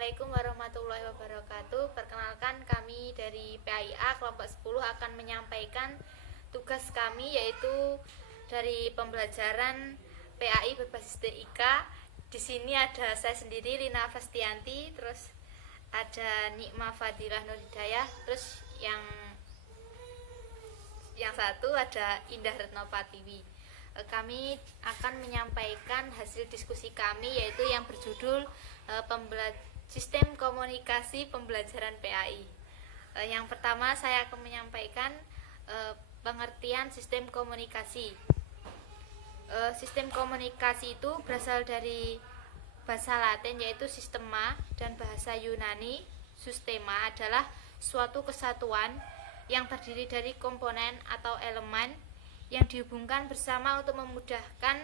Assalamualaikum warahmatullahi wabarakatuh. Perkenalkan, kami dari PAIA kelompok 10 akan menyampaikan tugas kami, yaitu dari pembelajaran PAI berbasis TIK. Di sini ada saya sendiri, Lina Fastianti, terus ada Nikma Fadilah Nurhidayah, terus yang satu ada Indah Retno Patiwi. Kami akan menyampaikan hasil diskusi kami, yaitu yang berjudul Sistem Komunikasi Pembelajaran PAI. Yang pertama saya akan menyampaikan pengertian sistem komunikasi. Sistem komunikasi itu berasal dari bahasa Latin yaitu sistema, dan bahasa Yunani systema adalah suatu kesatuan yang terdiri dari komponen atau elemen yang dihubungkan bersama untuk memudahkan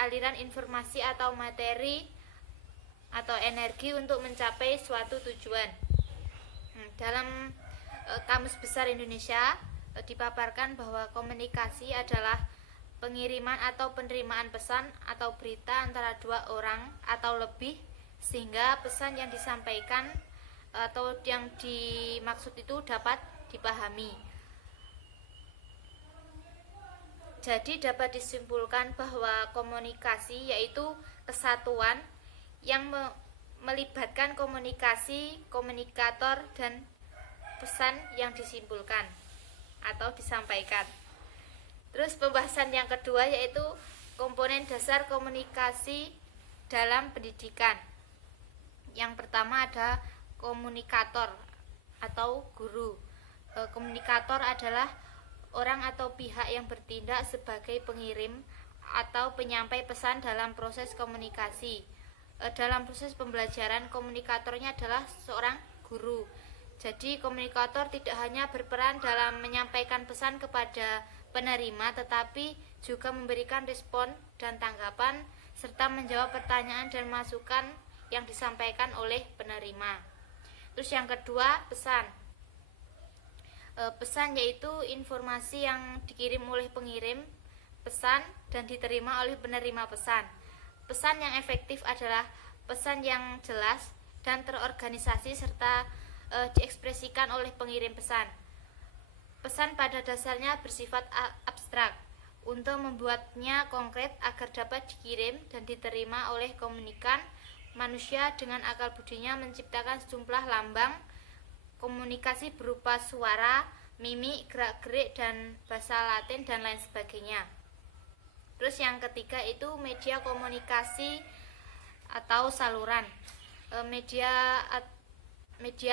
aliran informasi atau materi atau energi untuk mencapai suatu tujuan. Dalam Kamus Besar Indonesia dipaparkan bahwa komunikasi adalah pengiriman atau penerimaan pesan atau berita antara dua orang atau lebih, sehingga pesan yang disampaikan atau yang dimaksud itu dapat dipahami. Jadi dapat disimpulkan bahwa komunikasi yaitu kesatuan yang melibatkan komunikasi, komunikator, dan pesan yang disimpulkan atau disampaikan. Terus pembahasan yang kedua yaitu komponen dasar komunikasi dalam pendidikan. Yang pertama ada komunikator atau guru. Komunikator adalah orang atau pihak yang bertindak sebagai pengirim atau penyampai pesan dalam proses komunikasi. Dalam proses pembelajaran, komunikatornya adalah seorang guru. Jadi komunikator tidak hanya berperan dalam menyampaikan pesan kepada penerima, tetapi juga memberikan respon dan tanggapan serta menjawab pertanyaan dan masukan yang disampaikan oleh penerima. Terus yang kedua, pesan. Pesan yaitu informasi yang dikirim oleh pengirim pesan dan diterima oleh penerima pesan. Pesan yang efektif adalah pesan yang jelas dan terorganisasi serta diekspresikan oleh pengirim pesan. Pesan pada dasarnya bersifat abstrak. Untuk membuatnya konkret agar dapat dikirim dan diterima oleh komunikan, manusia dengan akal budinya menciptakan sejumlah lambang komunikasi berupa suara, mimik, gerak-gerik, dan bahasa Latin dan lain sebagainya. Terus yang ketiga itu media komunikasi atau saluran. Media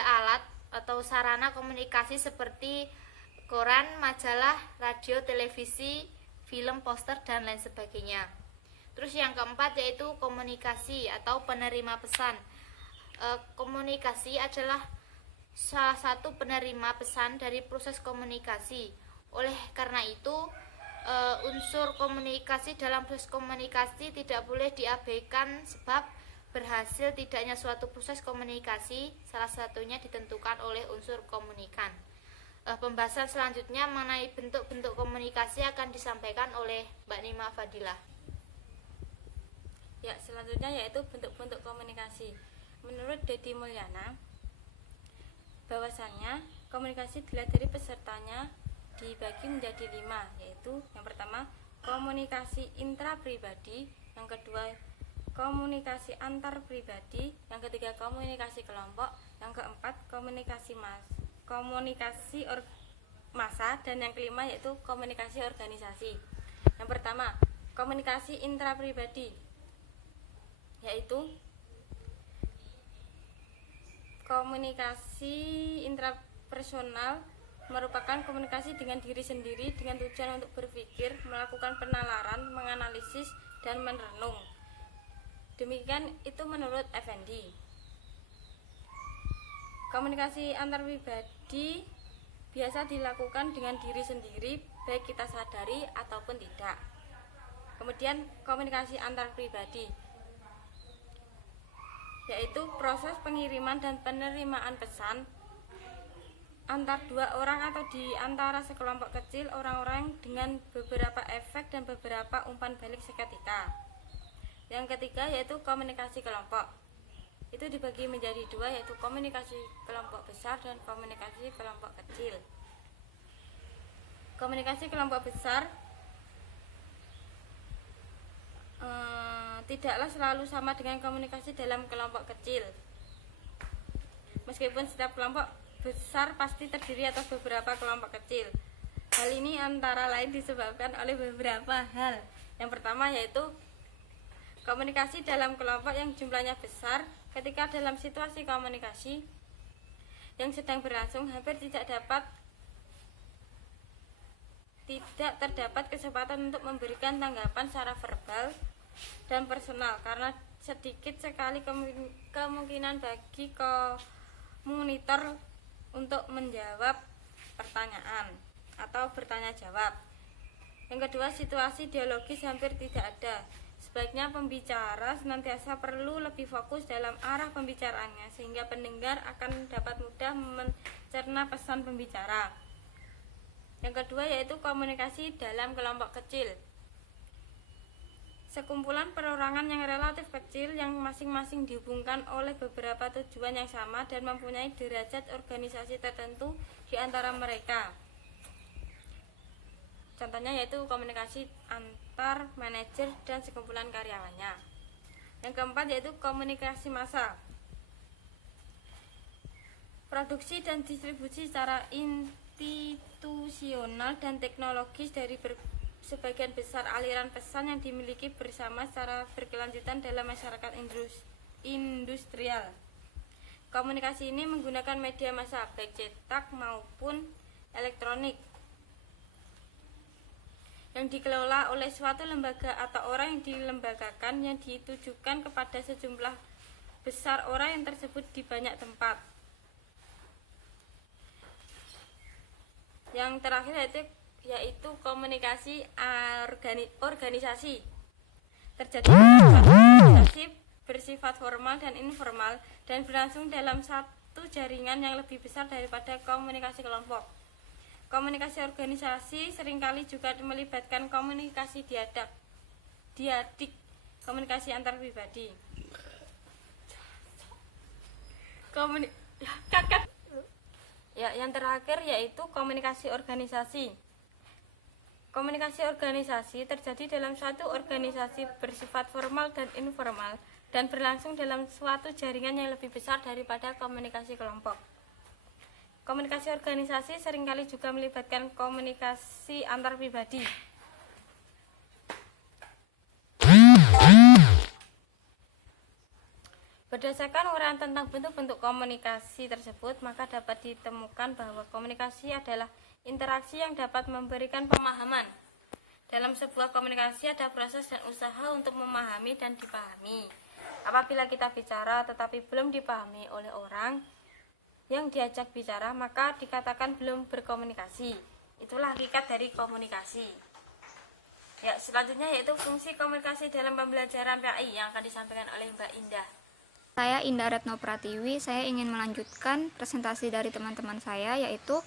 alat atau sarana komunikasi seperti koran, majalah, radio, televisi, film, poster, dan lain sebagainya. Terus yang keempat yaitu komunikasi atau penerima pesan. Komunikasi adalah salah satu penerima pesan dari proses komunikasi. Oleh karena itu, unsur komunikasi dalam proses komunikasi tidak boleh diabaikan, sebab berhasil tidaknya suatu proses komunikasi salah satunya ditentukan oleh unsur komunikan. Pembahasan selanjutnya mengenai bentuk-bentuk komunikasi akan disampaikan oleh Mbak Nikma Fadilah. Ya, selanjutnya yaitu bentuk-bentuk komunikasi. Menurut Deddy Mulyana, bahwasannya komunikasi dilihat dari pesertanya dibagi menjadi 5, yaitu yang pertama komunikasi intrapribadi, yang kedua komunikasi antar pribadi, yang ketiga komunikasi kelompok, yang keempat komunikasi massa, dan yang kelima yaitu komunikasi organisasi. Yang pertama komunikasi intrapribadi, yaitu komunikasi intrapersonal merupakan komunikasi dengan diri sendiri dengan tujuan untuk berpikir, melakukan penalaran, menganalisis, dan merenung. Demikian itu menurut Effendi. Komunikasi antarpribadi biasa dilakukan dengan diri sendiri, baik kita sadari ataupun tidak. Kemudian komunikasi antarpribadi, yaitu proses pengiriman dan penerimaan pesan antar dua orang atau di antara sekelompok kecil orang-orang dengan beberapa efek dan beberapa umpan balik seketika. Yang ketiga yaitu komunikasi kelompok, itu dibagi menjadi dua, yaitu komunikasi kelompok besar dan komunikasi kelompok kecil. Komunikasi kelompok besar tidaklah selalu sama dengan komunikasi dalam kelompok kecil. Meskipun setiap kelompok besar pasti terdiri atas beberapa kelompok kecil. Hal ini antara lain disebabkan oleh beberapa hal. Yang pertama yaitu komunikasi dalam kelompok yang jumlahnya besar. Ketika dalam situasi komunikasi yang sedang berlangsung, hampir tidak terdapat kesempatan untuk memberikan tanggapan secara verbal dan personal, karena sedikit sekali kemungkinan bagi komunitor untuk menjawab pertanyaan atau bertanya jawab. Yang kedua, situasi dialogis hampir tidak ada. Sebaiknya pembicara senantiasa perlu lebih fokus dalam arah pembicaraannya, sehingga pendengar akan dapat mudah mencerna pesan pembicara. Yang kedua yaitu komunikasi dalam kelompok kecil. Sekumpulan perorangan yang relatif kecil yang masing-masing dihubungkan oleh beberapa tujuan yang sama dan mempunyai derajat organisasi tertentu di antara mereka. Contohnya yaitu komunikasi antar manajer dan sekumpulan karyawannya. Yang keempat yaitu komunikasi massa. Produksi dan distribusi secara institusional dan teknologis dari sebagian besar aliran pesan yang dimiliki bersama secara berkelanjutan dalam masyarakat industrial. Komunikasi ini menggunakan media massa baik cetak maupun elektronik yang dikelola oleh suatu lembaga atau orang yang dilembagakan, yang ditujukan kepada sejumlah besar orang yang tersebut di banyak tempat. Yang terakhir yaitu komunikasi organisasi. Terjadi organisasi bersifat formal dan informal dan berlangsung dalam satu jaringan yang lebih besar daripada komunikasi kelompok. Komunikasi organisasi seringkali juga melibatkan komunikasi diadik, komunikasi antar pribadi. Yang terakhir yaitu komunikasi organisasi. Komunikasi organisasi terjadi dalam suatu organisasi bersifat formal dan informal dan berlangsung dalam suatu jaringan yang lebih besar daripada komunikasi kelompok. Komunikasi organisasi seringkali juga melibatkan komunikasi antar pribadi. Berdasarkan uraian tentang bentuk-bentuk komunikasi tersebut, maka dapat ditemukan bahwa komunikasi adalah interaksi yang dapat memberikan pemahaman. Dalam sebuah komunikasi ada proses dan usaha untuk memahami dan dipahami. Apabila kita bicara tetapi belum dipahami oleh orang yang diajak bicara, maka dikatakan belum berkomunikasi. Itulah hakikat dari komunikasi. Ya, selanjutnya yaitu fungsi komunikasi dalam pembelajaran PAI yang akan disampaikan oleh Mbak Indah. Saya Indah Retno Pratiwi, saya ingin melanjutkan presentasi dari teman-teman saya, yaitu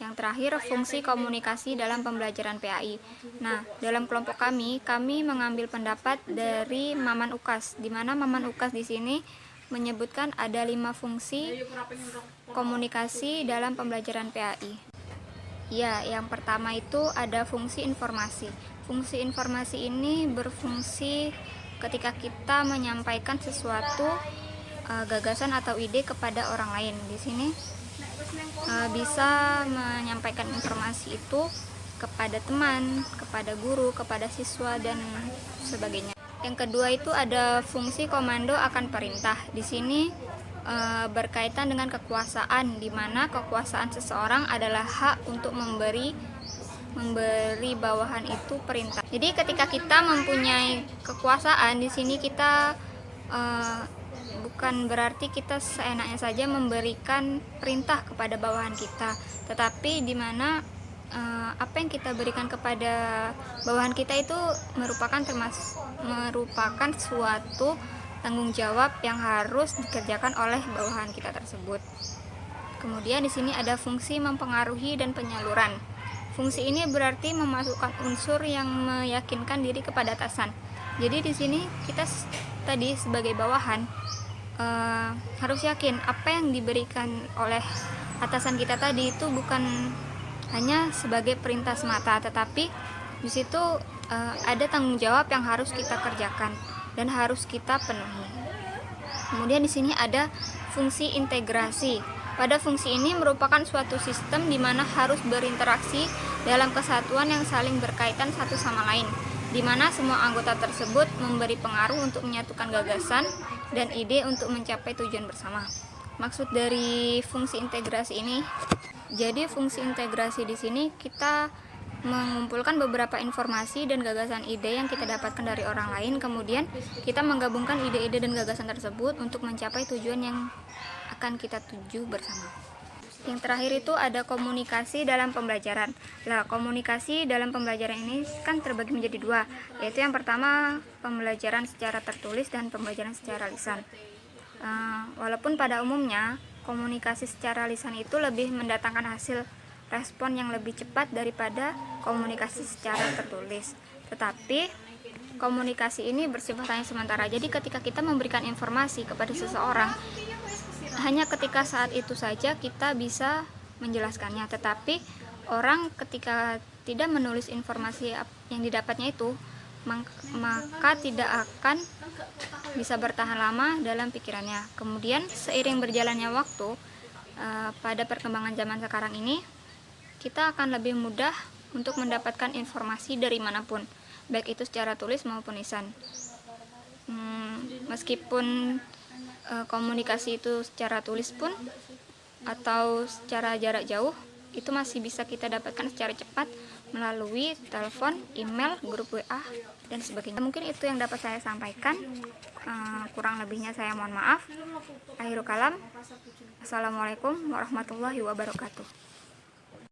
yang terakhir, fungsi komunikasi dalam pembelajaran PAI. Nah, dalam kelompok kami mengambil pendapat dari Maman UKAS, di mana Maman UKAS di sini menyebutkan ada 5 fungsi komunikasi dalam pembelajaran PAI. Ya, yang pertama itu ada fungsi informasi. Fungsi informasi ini berfungsi ketika kita menyampaikan sesuatu gagasan atau ide kepada orang lain. Di sini bisa menyampaikan informasi itu kepada teman, kepada guru, kepada siswa, dan sebagainya. Yang kedua itu ada fungsi komando akan perintah. Di sini berkaitan dengan kekuasaan, di mana kekuasaan seseorang adalah hak untuk memberi bawahan itu perintah. Jadi ketika kita mempunyai kekuasaan, di sini kita bukan berarti kita seenaknya saja memberikan perintah kepada bawahan kita, tetapi di mana apa yang kita berikan kepada bawahan kita itu merupakan suatu tanggung jawab yang harus dikerjakan oleh bawahan kita tersebut. Kemudian di sini ada fungsi mempengaruhi dan penyaluran. Fungsi ini berarti memasukkan unsur yang meyakinkan diri kepada atasan. Jadi di sini kita tadi sebagai bawahan harus yakin apa yang diberikan oleh atasan kita tadi itu bukan hanya sebagai perintah semata, tetapi di situ ada tanggung jawab yang harus kita kerjakan dan harus kita penuhi. Kemudian di sini ada fungsi integrasi. Pada fungsi ini merupakan suatu sistem di mana harus berinteraksi dalam kesatuan yang saling berkaitan satu sama lain, di mana semua anggota tersebut memberi pengaruh untuk menyatukan gagasan dan ide untuk mencapai tujuan bersama. Maksud dari fungsi integrasi ini, jadi fungsi integrasi di sini kita mengumpulkan beberapa informasi dan gagasan ide yang kita dapatkan dari orang lain, kemudian kita menggabungkan ide-ide dan gagasan tersebut untuk mencapai tujuan yang akan kita tuju bersama. Yang terakhir itu ada komunikasi dalam pembelajaran. Nah, komunikasi dalam pembelajaran ini kan terbagi menjadi dua, yaitu yang pertama pembelajaran secara tertulis dan pembelajaran secara lisan. Walaupun pada umumnya komunikasi secara lisan itu lebih mendatangkan hasil respon yang lebih cepat daripada komunikasi secara tertulis, tetapi komunikasi ini bersifat hanya sementara. Jadi ketika kita memberikan informasi kepada seseorang, hanya ketika saat itu saja kita bisa menjelaskannya, tetapi orang ketika tidak menulis informasi yang didapatnya itu, maka tidak akan bisa bertahan lama dalam pikirannya. Kemudian seiring berjalannya waktu, pada perkembangan zaman sekarang ini, kita akan lebih mudah untuk mendapatkan informasi dari manapun, baik itu secara tulis maupun lisan. Meskipun komunikasi itu secara tulis pun atau secara jarak jauh, itu masih bisa kita dapatkan secara cepat melalui telepon, email, grup WA, dan sebagainya. Mungkin itu yang dapat saya sampaikan. Kurang lebihnya saya mohon maaf. Akhirul kalam. Assalamualaikum warahmatullahi wabarakatuh.